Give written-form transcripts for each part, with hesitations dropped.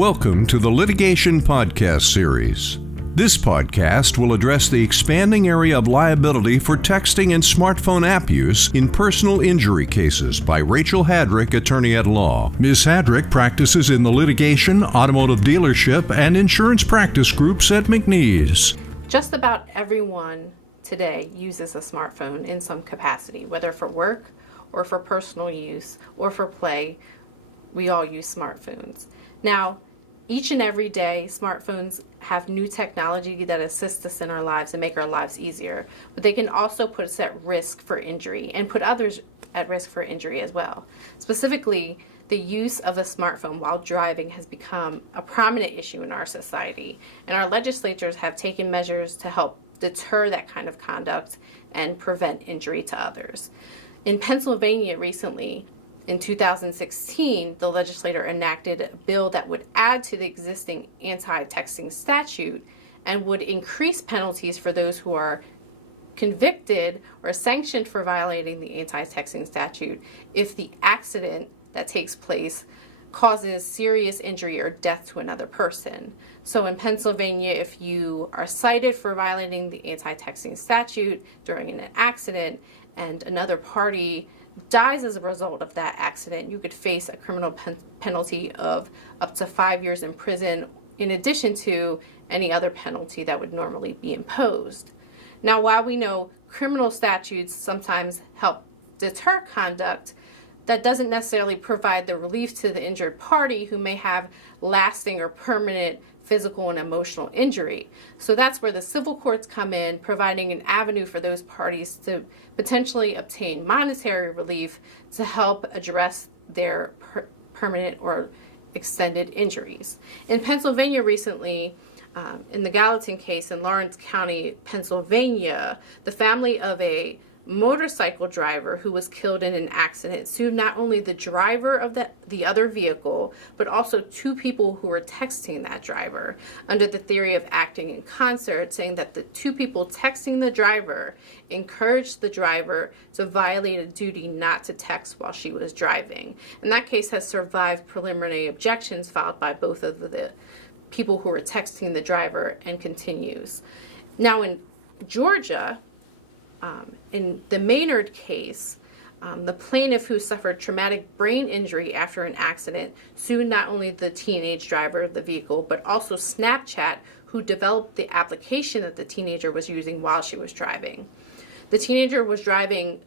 Welcome to the Litigation Podcast Series. This podcast will address the expanding area of liability for texting and smartphone app use in personal injury cases by Rachel Hadrick, attorney at law. Ms. Hadrick practices in the litigation, automotive dealership, and insurance practice groups at McNees. Just about everyone today uses a smartphone in some capacity, whether for work or for personal use or for play. We all use smartphones. Now, each and every day, smartphones have new technology that assists us in our lives and make our lives easier, but they can also put us at risk for injury and put others at risk for injury as well. Specifically, the use of a smartphone while driving has become a prominent issue in our society, and our legislatures have taken measures to help deter that kind of conduct and prevent injury to others. In Pennsylvania recently, in 2016, the legislature enacted a bill that would add to the existing anti-texting statute and would increase penalties for those who are convicted or sanctioned for violating the anti-texting statute if the accident that takes place causes serious injury or death to another person. So in Pennsylvania, if you are cited for violating the anti-texting statute during an accident and another party dies as a result of that accident, you could face a criminal penalty of up to 5 years in prison, in addition to any other penalty that would normally be imposed. Now, while we know criminal statutes sometimes help deter conduct, that doesn't necessarily provide the relief to the injured party who may have lasting or permanent physical and emotional injury. So that's where the civil courts come in, providing an avenue for those parties to potentially obtain monetary relief to help address their permanent or extended injuries. In Pennsylvania recently, in the Gallatin case in Lawrence County, Pennsylvania, the family of a motorcycle driver who was killed in an accident sued not only the driver of the other vehicle, but also two people who were texting that driver under the theory of acting in concert, saying that the two people texting the driver encouraged the driver to violate a duty not to text while she was driving. And that case has survived preliminary objections filed by both of the people who were texting the driver and continues. Now in Georgia, in the Maynard case, the plaintiff who suffered traumatic brain injury after an accident sued not only the teenage driver of the vehicle, but also Snapchat, who developed the application that the teenager was using while she was driving. The teenager was driving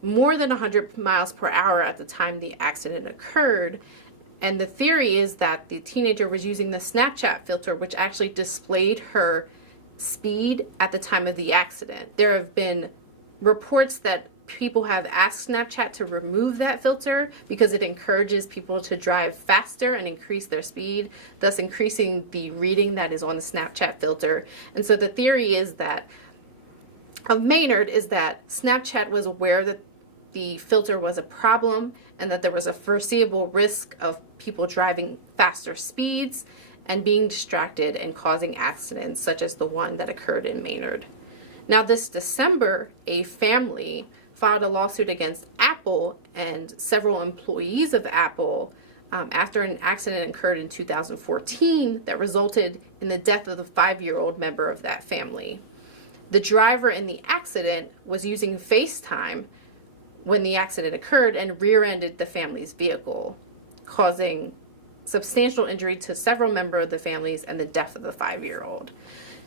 more than 100 miles per hour at the time the accident occurred, and the theory is that the teenager was using the Snapchat filter, which actually displayed her speed at the time of the accident. There have been reports that people have asked Snapchat to remove that filter because it encourages people to drive faster and increase their speed, thus increasing the reading that is on the Snapchat filter. And so the theory is that of Maynard is that Snapchat was aware that the filter was a problem and that there was a foreseeable risk of people driving faster speeds and being distracted and causing accidents such as the one that occurred in Maynard. Now this December, a family filed a lawsuit against Apple and several employees of Apple after an accident occurred in 2014 that resulted in the death of the 5-year-old member of that family. The driver in the accident was using FaceTime when the accident occurred and rear-ended the family's vehicle, causing substantial injury to several members of the families and the death of the 5-year-old.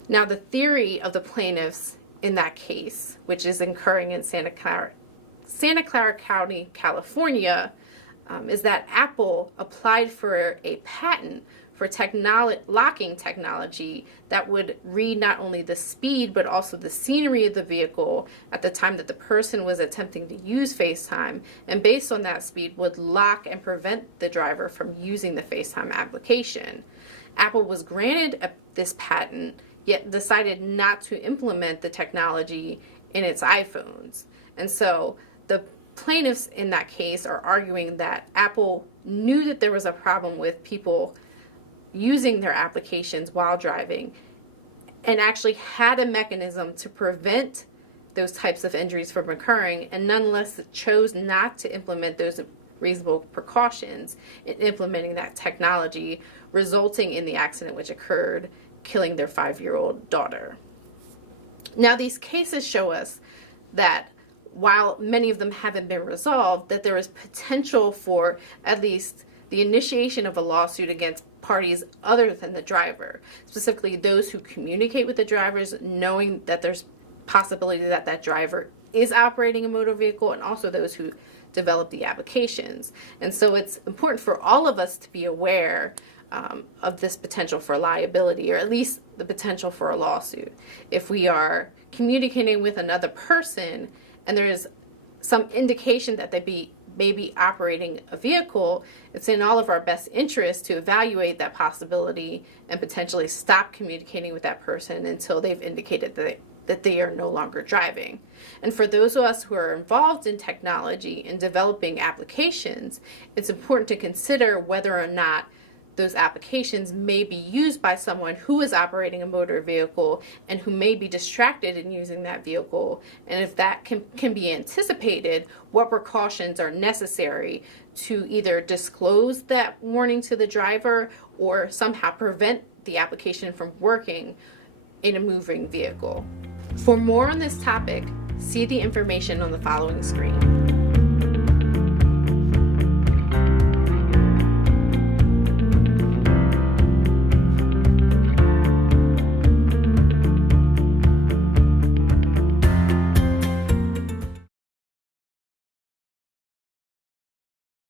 Now, the theory of the plaintiffs in that case, which is occurring in Santa Clara County, California, is that Apple applied for a patent for locking technology that would read not only the speed but also the scenery of the vehicle at the time that the person was attempting to use FaceTime, and based on that speed would lock and prevent the driver from using the FaceTime application. Apple was granted this patent, yet decided not to implement the technology in its iPhones. And so the plaintiffs in that case are arguing that Apple knew that there was a problem with people using their applications while driving and actually had a mechanism to prevent those types of injuries from occurring, and nonetheless chose not to implement those reasonable precautions in implementing that technology, resulting in the accident which occurred, killing their 5-year-old daughter. Now, these cases show us that while many of them haven't been resolved, that there is potential for at least the initiation of a lawsuit against parties other than the driver, specifically those who communicate with the drivers, knowing that there's possibility that that driver is operating a motor vehicle, and also those who develop the applications. And so it's important for all of us to be aware of this potential for liability, or at least the potential for a lawsuit. If we are communicating with another person and there is some indication that they may be operating a vehicle, it's in all of our best interest to evaluate that possibility and potentially stop communicating with that person until they've indicated that they are no longer driving. And for those of us who are involved in technology and developing applications, it's important to consider whether or not those applications may be used by someone who is operating a motor vehicle and who may be distracted in using that vehicle. And if that can be anticipated, what precautions are necessary to either disclose that warning to the driver or somehow prevent the application from working in a moving vehicle. For more on this topic, see the information on the following screen.